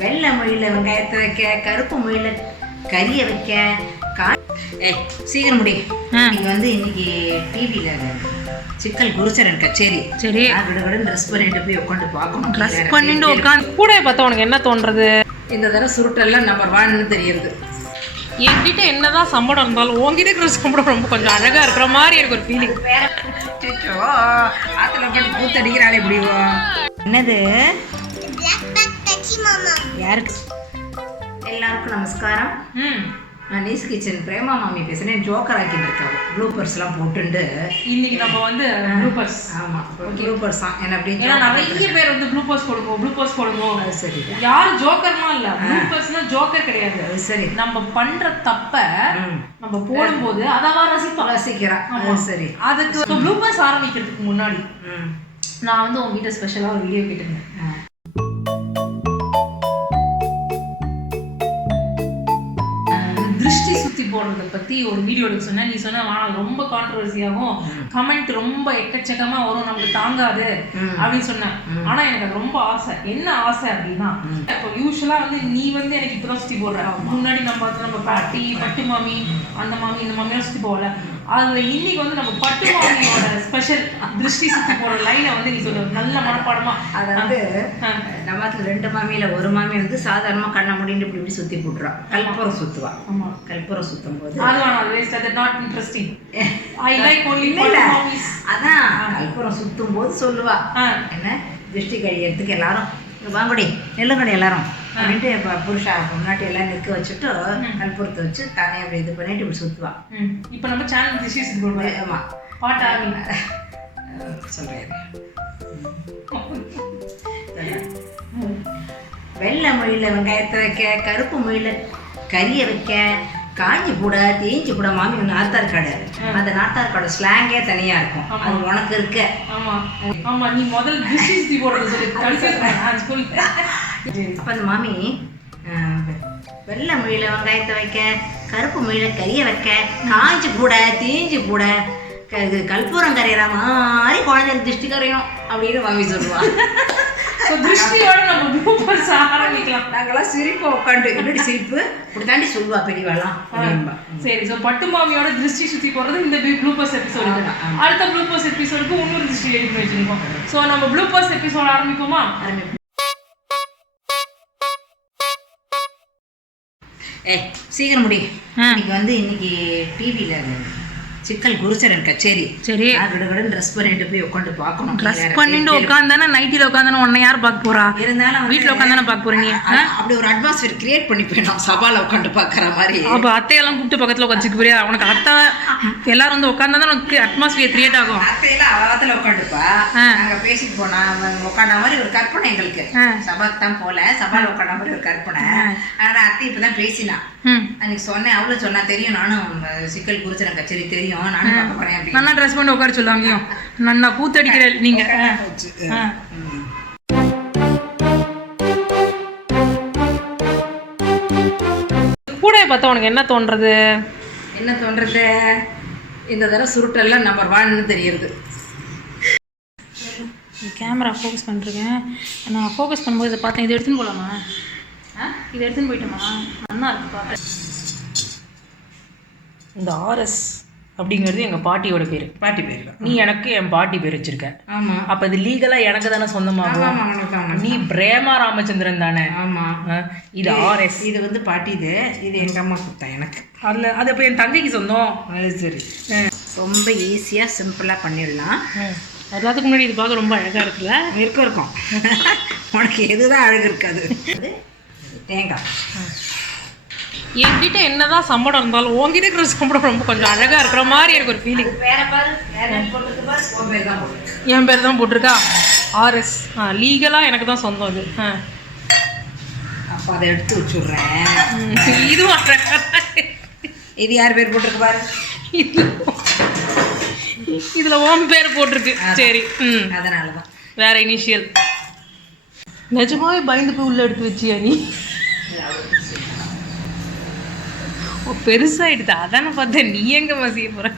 வெள்ளை மொழியில் வெங்காயத்தை வைக்க, கருப்பு மொழியில் கறியை வைக்க, சீக்கிரம் முடியும். நீங்கள் வந்து இன்னைக்கு டிவியில் சிக்கல் குருச்சரன் கச்சேரி. சரி, விடவிட ட்ரெஸ் பண்ணிட்டு போய் உட்காந்து பார்க்கணும். ட்ரெஸ் பண்ணிட்டு உட்காந்து கூட பார்த்தா உனக்கு என்ன தோன்றது? இந்த தடவை சுருட்டெல்லாம் நம்பர் 1 தெரியுது. என்கிட்ட என்னதான் சம்பளம் இருந்தாலும் உங்ககிட்ட இருக்கிற சம்பளம் ரொம்ப கொஞ்சம் அழகா இருக்கிற மாதிரி எனக்கு ஒரு ஃபீலிங். ஆத்துல போய் கூத்தடிக்கிறாளே முடியும். என்னது? யாருக்கு? எல்லாருக்கும் நமஸ்காரம். நான் நீஸ் கிச்சன் பிரேமா மாமி பேசுகிறேன். ஜோக்கர் ஆக்கிட்டு இருக்காங்க. ப்ளூபர்ஸ்லாம் போட்டுண்டு இன்னைக்கு நம்ம வந்து ப்ளூபர்ஸ். ஆமாம், ப்ளூபர்ஸ் தான். என்ன அப்படி நிறைய பேர் வந்து ப்ளூபர்ஸ் போடுவோம். சரி, யாரும் ஜோக்கர்லாம் இல்லை. ப்ளூபர்ஸ்னா ஜோக்கர் கிடையாது. சரி, நம்ம பண்ற தப்ப நம்ம போடும்போது அதான் ரசிக்கிறான். சரி, அதுக்கு ப்ளூபர்ஸ் ஆரம்பிக்கிறதுக்கு முன்னாடி நான் வந்து உங்ககிட்ட ஸ்பெஷலாக ஒரு வீடியோ கேட்டிருந்தேன். திருஷ்டி சுத்தி போடுறத பத்தி ஒரு வீடியோ எடுக்க சொன்னேன். நீ சொன்ன ஆனால் ரொம்ப கான்ட்ரவர்சியாகும், கமெண்ட் ரொம்ப எக்கச்சக்கமா வரும், நமக்கு தாங்காது அப்படின்னு சொன்னேன். ஆனா எனக்கு அது ரொம்ப ஆசை. என்ன ஆசை அப்படின்னா, இப்போ யூஸ்வலா வந்து நீ வந்து எனக்கு இப்பதான் சுத்தி போடுற. முன்னாடி நம்ம பாட்டி, பட்டு மாமி, அந்த மாமி, இந்த மாமியெல்லாம் சுத்தி போகல. அதுல இன்னைக்கு வந்து நம்ம பட்டு மாமியோட ஸ்பெஷல் திருஷ்டி சுத்தி போடுற லைனை வந்து நீ சொல்ற நல்ல மனப்பாடமா. அதாவது நம்ம 2 மாமியில ஒரு மாமி வந்து சாதாரணமா கண்ணை முடிந்து இப்படி இப்படி சுத்தி போட்டுறான். கல்புரம் சுத்துவா. ஆமா, கல்புரம் சுத்தும் போது அதான் கல்புரம் சுத்தும் போது சொல்லுவா, என்ன திருஷ்டி கழியறதுக்கு எல்லாரும் வாங்கடி நெல்லுங்கடி எல்லாரும் அப்படின்ட்டு இப்போ புருஷா முன்னாடி எல்லாம் நிற்க வச்சுட்டு கல்புரத்தை வச்சு தானே அப்படி இது பண்ணிட்டு இப்படி சுற்றுவா. இப்போ நம்ம சேனல் திருஷ்டி சுத்தி. ஆமாம், பாட்டா சொல்கிறேன். வெள்ளை மொழியில் வெங்காயத்தை வைக்க, கருப்பு மொழியில் கறியை வைக்க, காஞ்சி கூட தேஞ்சி கூட மாமி ஒன்று நாத்தார் கடை. அந்த நாத்தார் கடை ஸ்லாங்கே தனியாக இருக்கும். அது உனக்கு இருக்க. ஆமாம் ஆமாம், நீ முதல்ல திருஷ்டி சுத்தி போடுறது சொல்லி. அப்போ அந்த மாமி வெள்ளை மொழியில் வெங்காயத்தை வைக்க, கருப்பு மொழியில் கறியை வைக்க, காஞ்சி கூட தேஞ்சி கூட கற்பூரம் கரையிற மாதிரி குழந்தைங்க திருஷ்டி கரையும் அப்படின்னு மாமி சொல்லுவாள். திருஷ்டியோட நம்ம ப்ளூபர்ஸ் ஆரம்பிக்கலாம். நாங்கெல்லாம் சிரிப்போம் உட்காந்து. எப்படி சிரிப்பு இப்படி தாண்டி சொல்லுவா பெரியவாலாம். சரி, ஸோ பட்டு மாமியோட திருஷ்டி சுற்றி போகிறது இந்த ப்ளூபர்ஸ் எபிசோடு. அடுத்த ப்ளூபர்ஸ் எபிசோடுக்கு இன்னொரு திருஷ்டி ரெடி பண்ணி வச்சுருக்கோம். ஸோ நம்ம ப்ளூபர்ஸ் எபிசோட ஆரம்பிப்போமா? சீக்கிரம் முடியும். இன்னைக்கு வந்து இன்னைக்கு டிவியில் சிக்கல் குருச்சரன் கச்சேரி. சரி, விடவிட ட்ரெஸ் பண்ணிட்டு போய் உட்காந்து பார்க்கணும். ட்ரெஸ் பண்ணிட்டு உட்காந்தானே நைட்டில உட்காந்தானே உன்னை யார் பார்க்க போறா? இருந்தாலும் வீட்டில் உட்காந்தானே பார்க்க போற நீ. அப்படி ஒரு அட்மாஸ்பியர் கிரியேட் பண்ணி போயிடும் சபால உட்காந்து பார்க்குற மாதிரி. அப்போ அத்தையெல்லாம் கூப்பிட்டு பக்கத்தில் உட்காந்துக்க போறியா? உனக்கு அத்தை எல்லாரும் வந்து உட்காந்தா தான் உனக்கு அட்மாஸ்பியர் கிரியேட் ஆகும். அத்தையெல்லாம் அவத்துல உட்காந்துப்பா. நாங்கள் பேசிட்டு போனா உட்காந்த மாதிரி ஒரு கற்பனை எங்களுக்கு. சபாக்கு தான் போல, சபால உட்காந்த மாதிரி ஒரு கற்பனை. ஆனால் அத்தை இப்பதான் பேசினா. அன்னைக்கு சொன்னேன், அவ்வளோ சொன்னா தெரியும், நானும் சிக்கல் குருச்சரன் கச்சேரி தெரியும், நானும் பார்க்க போறேன். நல்லா ட்ரெஸ் பண்ணி உட்கார சொல்லுவாங்க. நல்லா கூத்தடிக்கிற நீங்க. கூட பார்த்தா உனக்கு என்ன தோன்றது? இந்த தடவை சுருட்டெல்லாம் நம்பர் 1 தெரியுது. கேமரா ஃபோக்கஸ் பண்ணிருக்கேன். நான் ஃபோக்கஸ் பண்ணும்போது இதை பார்த்தேன். இது எடுத்துன்னு போகலாமா? இது எடுத்துன்னு போயிட்டோமா? நல்லா இருக்கு பார்க்க. இந்த ஆர்எஸ் அப்படிங்கிறது எங்கள் பாட்டியோட பேர். பாட்டி பேர். நீ எனக்கு என் பாட்டி பேர் வச்சிருக்க. ஆமாம். அப்போ இது லீகலாக எனக்கு தானே சொந்தமாகும். நீ பிரேமா ராமச்சந்திரன் தானே? ஆமாம். இது ஆர்எஸ். இது வந்து பாட்டி. இது எங்கள் அம்மா கொடுத்தா எனக்கு. அதில் அது அப்போ என் தங்கைக்கு சொந்தம். அது சரி, ரொம்ப ஈஸியாக சிம்பிளாக பண்ணிடலாம். எல்லாத்துக்கு முன்னாடி இது பார்க்க ரொம்ப அழகாக இருக்குல்ல? இருக்கும். உனக்கு எதுதான் அழகு இருக்காது. தேங்காய். என்கிட்ட என்னதான் சம்பளம் இருந்தாலும் உங்ககிட்ட இருக்கிற சம்பளம் ரொம்ப கொஞ்சம் அழகா இருக்கிற மாதிரி எனக்கு ஒரு ஃபீலிங். என் பேர் தான் போட்டிருக்கா. ஆர்எஸ். லீகலா எனக்கு தான் சொந்தம் இது. அப்போ அதை எடுத்து வச்சுடுறேன். இதுவும் இது யார் பேர் போட்டிருக்கு பாரு. இதுல உன் பேர் போட்டிருக்கு. சரி, அதனாலதான் வேற இனிஷியல். நிஜமாவே பயந்து போய் உள்ள எடுத்து வச்சியா நீ? பெருசாயிடுது, அதானே பார்த்தேன். நீ எங்க மசிய போற?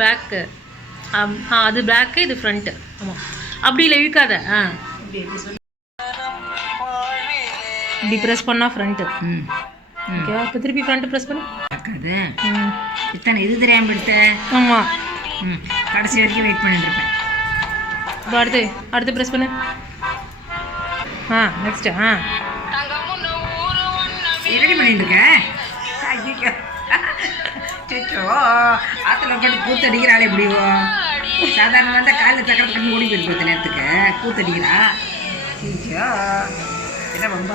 பேக்கு அது பேக்கு, இது ஃப்ரண்ட்டு. ஆமாம், அப்படி இல்லை, இழுக்காத. இப்படி ப்ரெஸ் பண்ணால் ஃப்ரண்ட்டு. ஓகேவா? இப்போ திருப்பி ஃப்ரண்ட்டு ப்ரெஸ் பண்ணு. அது இத்தனை இது தெரியாமல் எடுத்த. ஆமாம், கடைசி வரைக்கும் வெயிட் பண்ணிட்டு இருப்பேன். இப்போ அடுத்து ப்ரெஸ் பண்ணு. நெக்ஸ்ட்டு. ரெடி பண்ணிட்டு இருக்கேன். ஆத்துல போட்டு கூத்தடிக்கிறாளே எப்படிவோ. சாதாரணமாக தான் காலையில் சக்கரை பண்ணி ஓடி போயிருப்போம் நேரத்துக்கு. கூத்தடிக்கிறா. என்ன ரொம்ப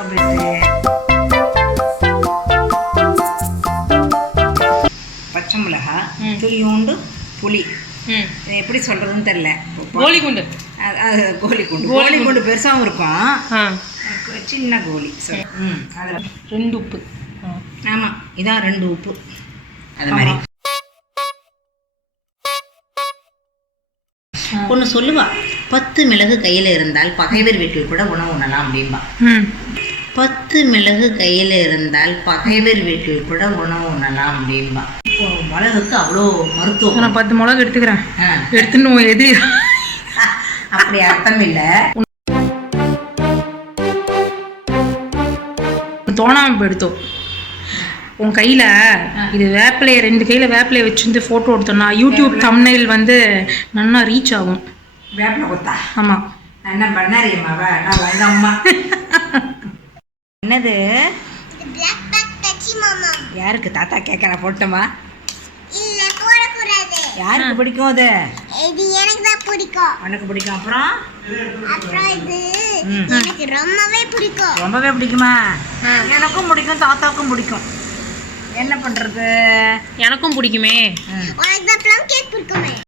பச்சை மிளகா, துளியோண்டு புளி. எப்படி சொல்றதுன்னு தெரியல. கோலிகுண்டு. அது கோலிகுண்டு பெருசாகவும் இருக்கும், சின்ன கோலி. அதில் 2 உப்பு. ஆமாம், இதான் 2 உப்பு. அது மாதிரி ஒன்று சொல்லுவா, 10 மிளகு கையில் இருந்தால் பகைவர் வீட்டில் கூட உணவு உண்ணலாம் அப்படின்பா. 10 மிளகு கையில் இருந்தால் பகைவர் வீட்டில் கூட உணவு உண்ணலாம் அப்படின்பா. மிளகுக்கு அவ்வளோ மருத்துவம். நான் 10 மிளகு எடுத்துக்கிறேன். எடுத்துன்னு எது அப்படி அர்த்தம் இல்லை. தோணாமல் எடுத்தோம் உன் கையில். இது வேப்பிலையை 2 கையில் வேப்பிலையை வச்சுருந்து ஃபோட்டோ எடுத்தோம்னா யூடியூப் தம்ப்நெயில் வந்து நல்லா ரீச் ஆகும். வேப்பிலை கொத்தா? ஆமாம். என்ன பண்ணாரியம்மாவா? நான் உங்க அம்மா. என்னது? யாருக்கு தாத்தா கேட்கற? போட்டோமா? யாருக்கு பிடிக்கும் அது? எனக்கு தான் பிடிக்கும். உனக்கு பிடிக்கும். அப்புறம் இது எனக்கு ரொம்பவே பிடிக்கும். ரொம்பவே பிடிக்குமா? எனக்கும் பிடிக்கும், தாத்தாவுக்கும் பிடிக்கும். என்ன பண்றது? எனக்கும் பிடிக்குமே. உனக்கு தான் ப்ளம் கேக் பிடிக்குமே.